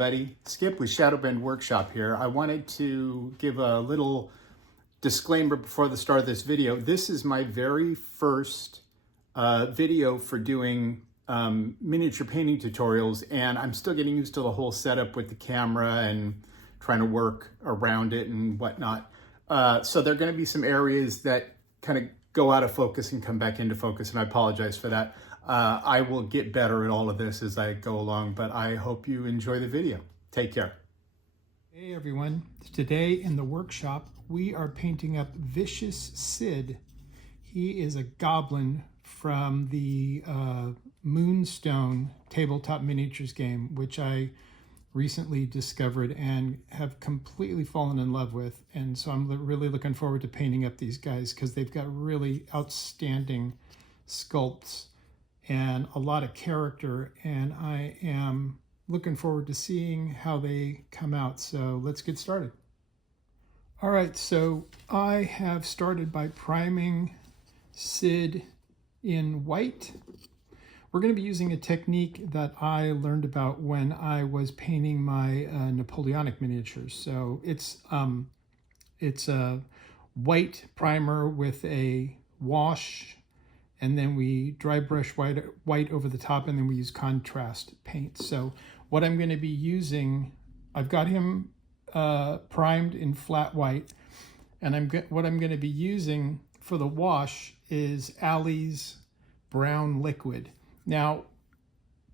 everybody. Skip with Shadowbend Workshop here. I wanted to give a little disclaimer before the start of this video. This is my very first video for doing miniature painting tutorials, and I'm still getting used to the whole setup with the camera and trying to work around it and whatnot. So there are going to be some areas that kind of go out of focus and come back into focus, and I apologize for that. I will get better at all of this as I go along, but I hope you enjoy the video. Take care. Hey everyone, today in the workshop we are painting up Vicious Syd. He is a goblin from the Moonstone tabletop miniatures game, which I recently discovered and have completely fallen in love with. And so I'm really looking forward to painting up these guys because they've got really outstanding sculpts and a lot of character, and I am looking forward to seeing how they come out. So let's get started. All right, so I have started by priming Syd in white. We're going to be using a technique that I learned about when I was painting my Napoleonic miniatures. So it's a white primer with a wash, and then we dry brush white over the top, and then we use contrast paint. So what I'm going to be using, I've got him primed in flat white, and what I'm going to be using for the wash is Allie's brown liquid. Now,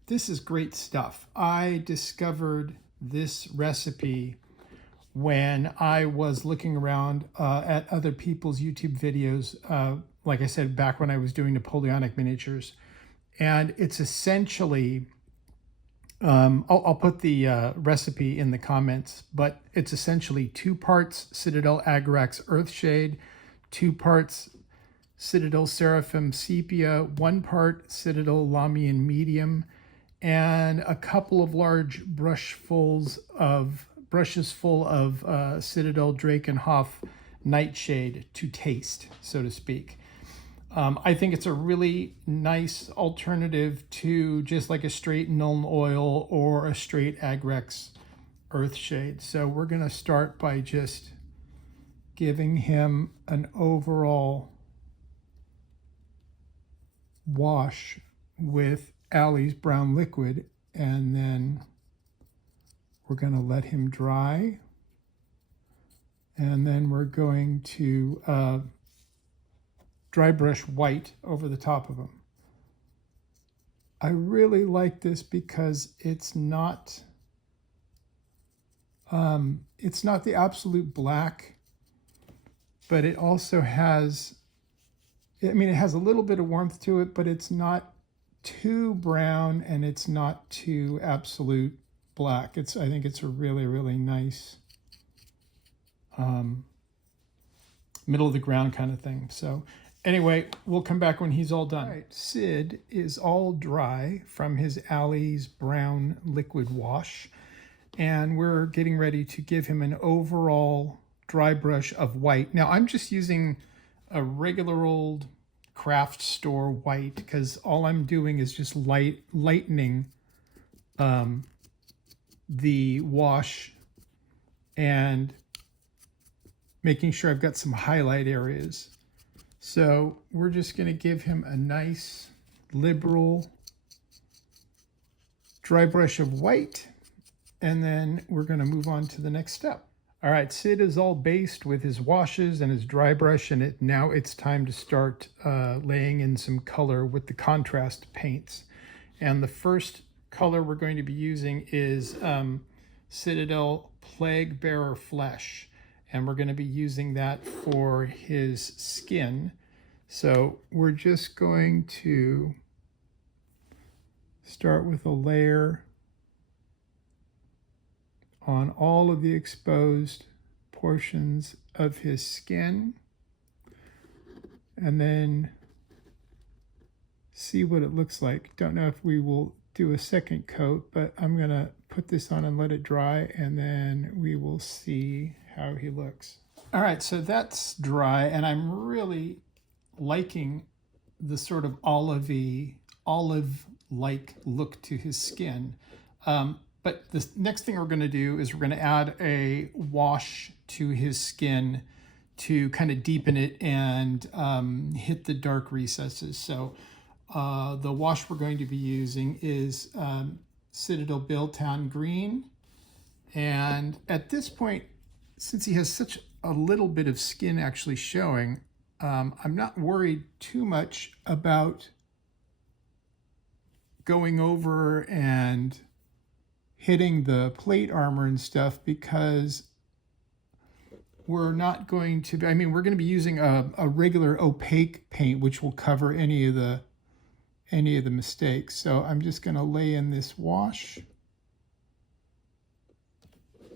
this is great stuff. I discovered this recipe when I was looking around at other people's YouTube videos, like I said, back when I was doing Napoleonic miniatures. And it's essentially, I'll put the recipe in the comments, but it's essentially 2 parts Citadel Aggaros Earthshade, 2 parts Citadel Seraphim Sepia, 1 part Citadel Lamian Medium, and a couple of large brushes full of Citadel Drakenhof Nightshade to taste, so to speak. I think it's a really nice alternative to just like a straight Nuln oil or a straight Aggaros Earthshade. So we're going to start by just giving him an overall wash with Allie's brown liquid, and then we're going to let him dry, and then we're going to dry brush white over the top of them. I really like this because it's not the absolute black, but it also has, I mean, it has a little bit of warmth to it, but it's not too brown and it's not too absolute black. I think it's a really, really nice middle of the ground kind of thing. So anyway, we'll come back when he's all done. All right, Syd is all dry from his Allie's brown liquid wash, and we're getting ready to give him an overall dry brush of white. Now I'm just using a regular old craft store white because all I'm doing is just lightening the wash and making sure I've got some highlight areas. So we're just going to give him a nice liberal dry brush of white, and then we're going to move on to the next step. All right, Syd is all based with his washes and his dry brush, and now it's time to start laying in some color with the contrast paints. And the first color we're going to be using is Citadel Plaguebearer Flesh, and we're going to be using that for his skin. So we're just going to start with a layer on all of the exposed portions of his skin, and then see what it looks like. Don't know if we will do a second coat, but I'm gonna put this on and let it dry, and then we will see how he looks. All right, so that's dry, and I'm really liking the sort of olive-like look to his skin. But the next thing we're going to do is we're going to add a wash to his skin to kind of deepen it and hit the dark recesses. So the wash we're going to be using is Citadel Biel-Tan green. And at this point, since he has such a little bit of skin actually showing, I'm not worried too much about going over and hitting the plate armor and stuff, because we're not going to be, we're going to be using a regular opaque paint, which will cover any of the mistakes. So I'm just going to lay in this wash.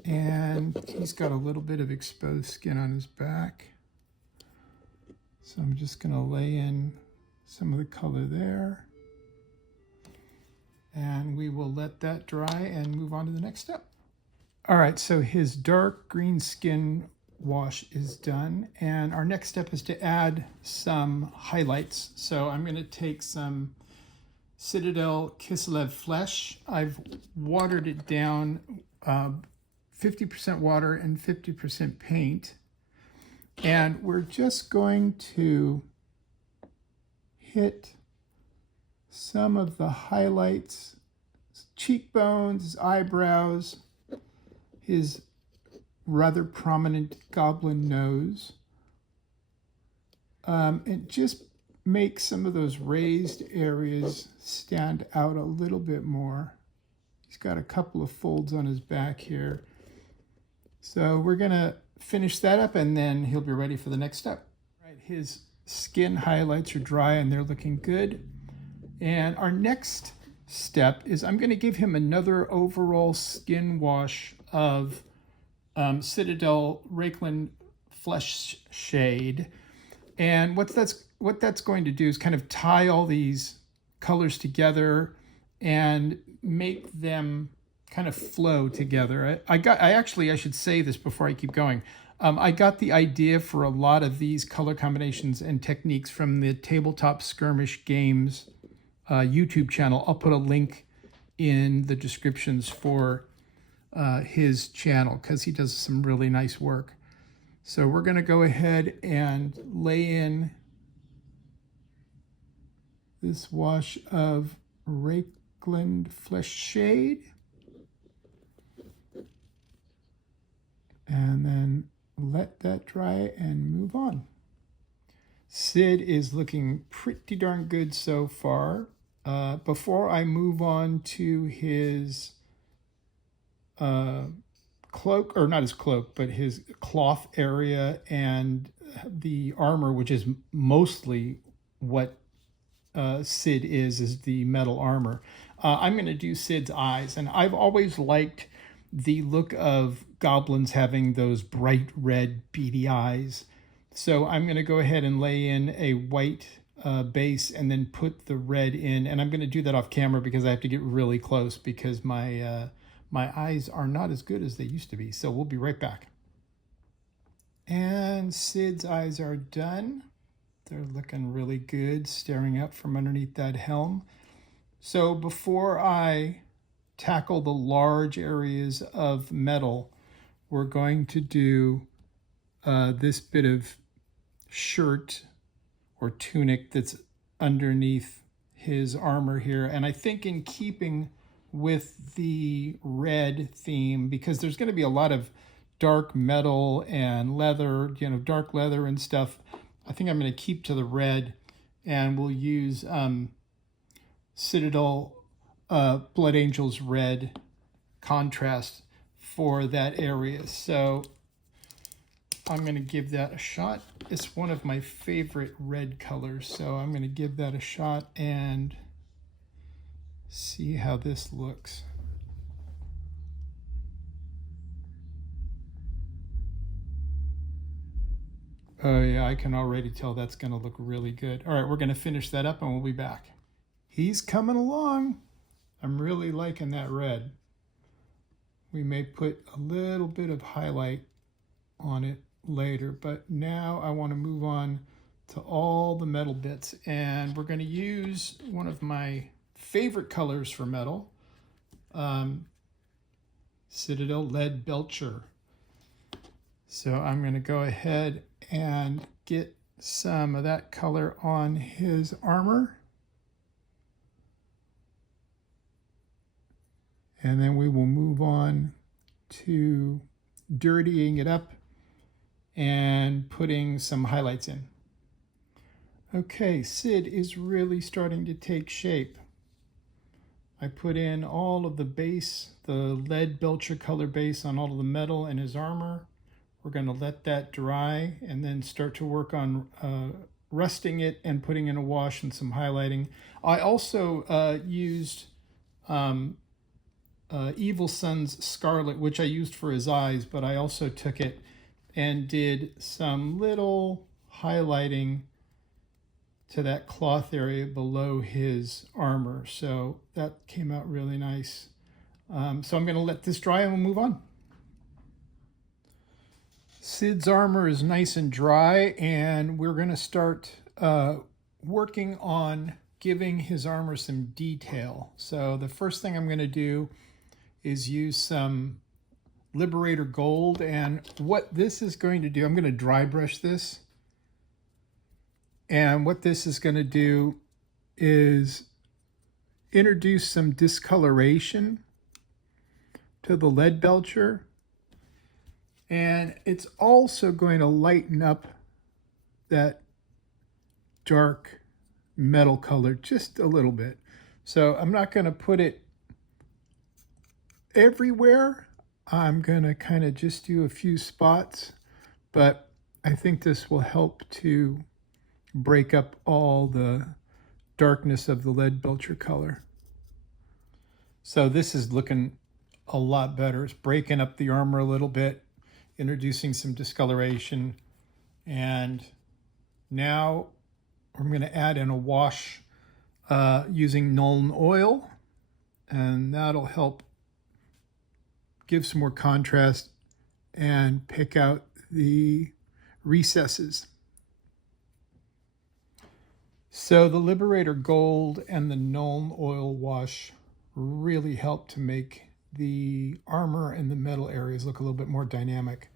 And he's got a little bit of exposed skin on his back. So I'm just going to lay in some of the color there. And we will let that dry and move on to the next step. All right, so his dark green skin wash is done. And our next step is to add some highlights. So I'm going to take some Citadel Kislev flesh. I've watered it down, 50% water and 50% paint. And we're just going to hit some of the highlights, cheekbones, his eyebrows, his rather prominent goblin nose. It just makes some of those raised areas stand out a little bit more. He's got a couple of folds on his back here. So we're going to finish that up and then he'll be ready for the next step. Right, his skin highlights are dry and they're looking good. And our next step is I'm going to give him another overall skin wash of Citadel Reikland Fleshshade. And what that's going to do is kind of tie all these colors together and make them kind of flow together. I should say this before I keep going. I got the idea for a lot of these color combinations and techniques from the Tabletop Skirmish Games YouTube channel. I'll put a link in the descriptions for his channel because he does some really nice work. So we're going to go ahead and lay in this wash of Reikland Fleshshade. And then let that dry and move on. Syd is looking pretty darn good so far. Before I move on to his cloak, or not his cloak, but his cloth area and the armor, which is mostly what Syd is the metal armor. I'm going to do Syd's eyes, and I've always liked the look of goblins having those bright red beady eyes. So I'm going to go ahead and lay in a white base and then put the red in. And I'm going to do that off camera because I have to get really close because my eyes are not as good as they used to be. So we'll be right back. And Syd's eyes are done. They're looking really good, staring up from underneath that helm. So before I tackle the large areas of metal, we're going to do this bit of shirt or tunic that's underneath his armor here. And I think in keeping with the red theme, because there's going to be a lot of dark metal and leather, dark leather and stuff, I think I'm going to keep to the red, and we'll use Citadel Blood Angel's red contrast for that area. So I'm going to give that a shot. It's one of my favorite red colors, so I'm going to give that a shot and see how this looks. Oh yeah, I can already tell that's going to look really good. All right, we're going to finish that up and we'll be back. He's coming along. I'm really liking that red. We may put a little bit of highlight on it later, but now I want to move on to all the metal bits, and we're going to use one of my favorite colors for metal. Citadel Leadbelcher. So I'm going to go ahead and get some of that color on his armor. And then we will move on to dirtying it up and putting some highlights in. Okay, Syd is really starting to take shape. I put in all of the base, the Leadbelcher color base on all of the metal in his armor. We're going to let that dry and then start to work on rusting it and putting in a wash and some highlighting. I also used Evil Sunz Scarlet, which I used for his eyes, but I also took it and did some little highlighting to that cloth area below his armor. So that came out really nice. So I'm going to let this dry and we'll move on. Syd's armor is nice and dry, and we're going to start working on giving his armor some detail. So the first thing I'm going to do is use some Liberator gold, and what this is going to do, I'm going to dry brush this. And what this is going to do is introduce some discoloration to the Leadbelcher. And it's also going to lighten up that dark metal color just a little bit. So I'm not going to put it everywhere. I'm going to kind of just do a few spots, but I think this will help to break up all the darkness of the Leadbelcher color. So this is looking a lot better. It's breaking up the armor a little bit, introducing some discoloration. And now I'm going to add in a wash using Nuln oil, and that'll help give some more contrast and pick out the recesses. So the Liberator gold and the Nuln oil wash really help to make the armor and the metal areas look a little bit more dynamic.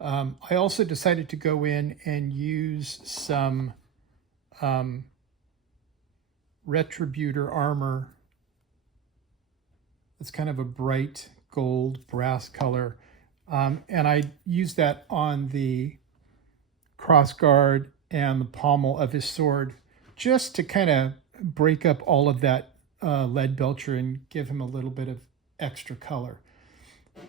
I also decided to go in and use some Retributor armor. It's kind of a bright gold brass color. And I used that on the crossguard and the pommel of his sword just to kind of break up all of that Leadbelcher and give him a little bit of extra color.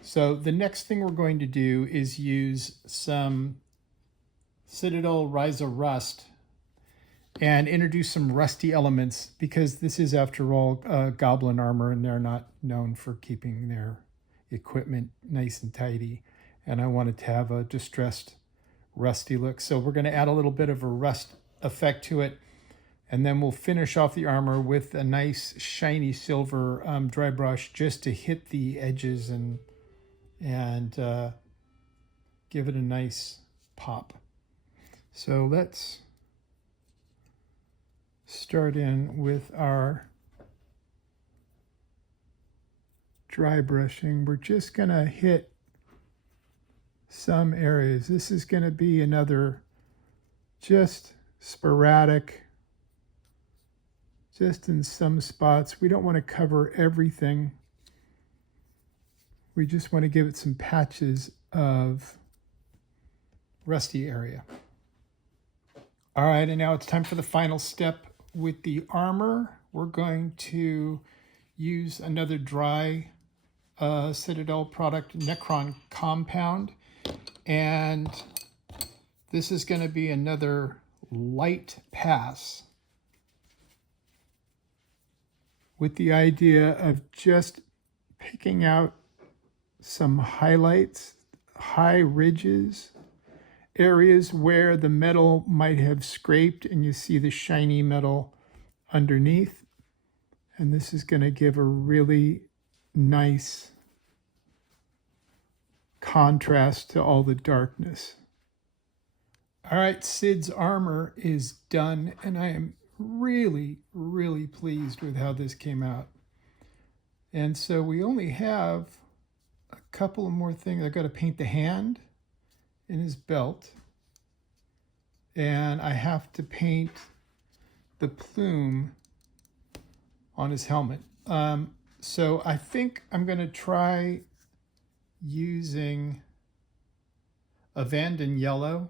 So the next thing we're going to do is use some Citadel Ryza rust and introduce some rusty elements, because this is, after all, goblin armor, and they're not known for keeping their equipment nice and tidy. And I wanted to have a distressed, rusty look. So we're going to add a little bit of a rust effect to it. And then we'll finish off the armor with a nice shiny silver dry brush just to hit the edges and give it a nice pop. So let's start in with our dry brushing. We're just going to hit some areas. This is going to be another just sporadic, just in some spots. We don't want to cover everything. We just want to give it some patches of rusty area. All right, and now it's time for the final step with the armor. We're going to use another dry Citadel product, Necron compound. And this is going to be another light pass, with the idea of just picking out some highlights, high ridges, areas where the metal might have scraped and you see the shiny metal underneath. And this is going to give a really nice contrast to all the darkness. All right, Syd's armor is done, and I am really, really pleased with how this came out. And so we only have a couple of more things. I've got to paint the hand in his belt. And I have to paint the plume on his helmet. So I think I'm going to try using Iyanden yellow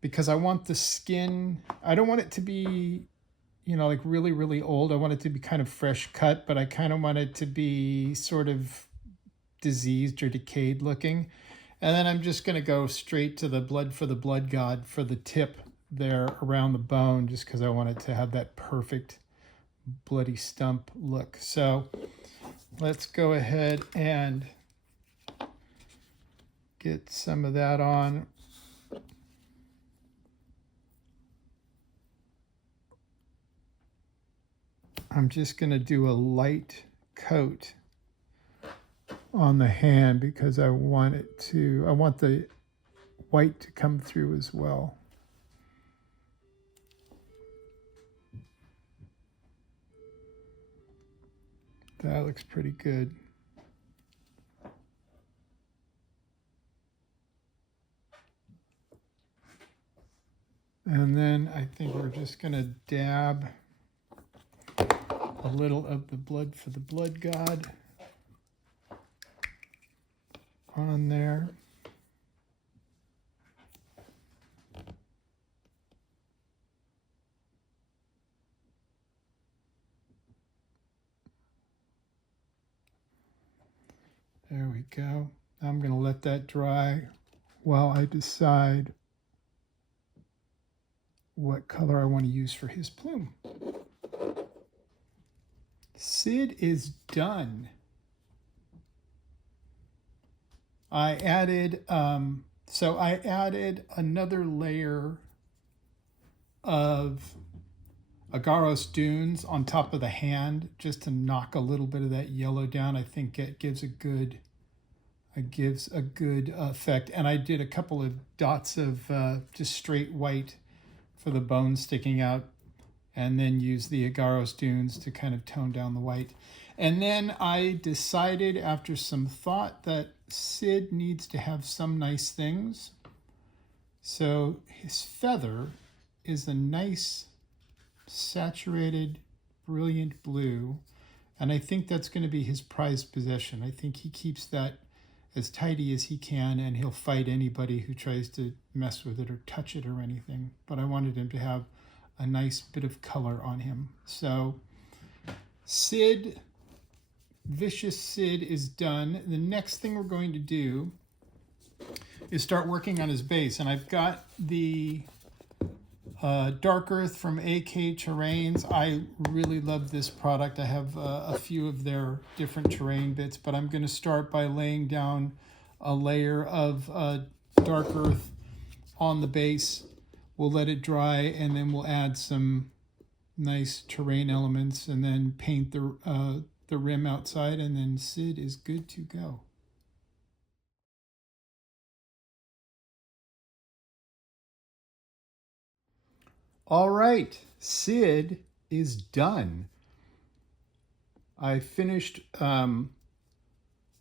because I want the skin, I don't want it to be, you know, like really, really old. I want it to be kind of fresh cut, but I kind of want it to be sort of diseased or decayed looking. And then I'm just going to go straight to the blood for the blood god for the tip there around the bone, just because I want it to have that perfect bloody stump look. So let's go ahead and get some of that on. I'm just going to do a light coat on the hand because I want the white to come through as well. That looks pretty good. And then I think we're just going to dab a little of the blood for the blood god on there. There we go. I'm going to let that dry while I decide what color I want to use for his plume. Syd is done. I added, I added another layer of Aggaros dunes on top of the hand just to knock a little bit of that yellow down. I think it gives a good effect. And I did a couple of dots of just straight white for the bones sticking out, and then use the Aggaros dunes to kind of tone down the white. And then I decided after some thought that Syd needs to have some nice things. So his feather is a nice saturated, brilliant blue. And I think that's going to be his prized possession. I think he keeps that as tidy as he can, and he'll fight anybody who tries to mess with it or touch it or anything. But I wanted him to have a nice bit of color on him. So Syd, Vicious Syd is done. The next thing we're going to do is start working on his base. And I've got the Dark Earth from AK Terrains. I really love this product. I have a few of their different terrain bits, but I'm going to start by laying down a layer of Dark Earth on the base. We'll let it dry, and then we'll add some nice terrain elements and then paint the rim outside, and then Syd is good to go. All right, Syd is done. I finished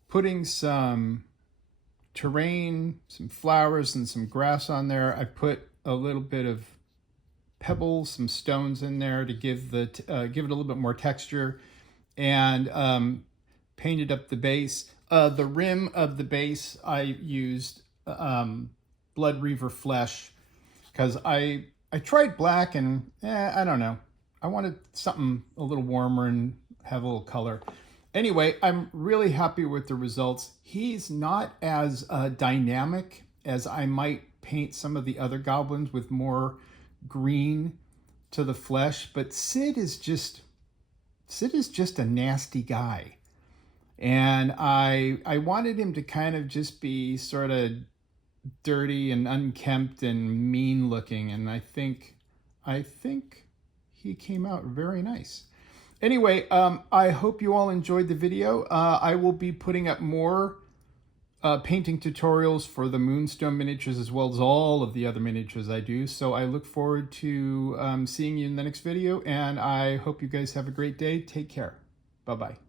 putting some terrain, some flowers, and some grass on there. I put a little bit of pebbles, some stones in there to give it a little bit more texture, and painted up the base. The rim of the base I used Blood Reaver Flesh because I tried black and I don't know. I wanted something a little warmer and have a little color. Anyway, I'm really happy with the results. He's not as dynamic as I might paint some of the other goblins with more green to the flesh, but Syd is just a nasty guy. And I wanted him to kind of just be sort of dirty and unkempt and mean looking, and I think he came out very nice. Anyway, I hope you all enjoyed the video. I will be putting up more painting tutorials for the Moonstone miniatures as well as all of the other miniatures I do. So I look forward to seeing you in the next video, and I hope you guys have a great day. Take care. Bye-bye.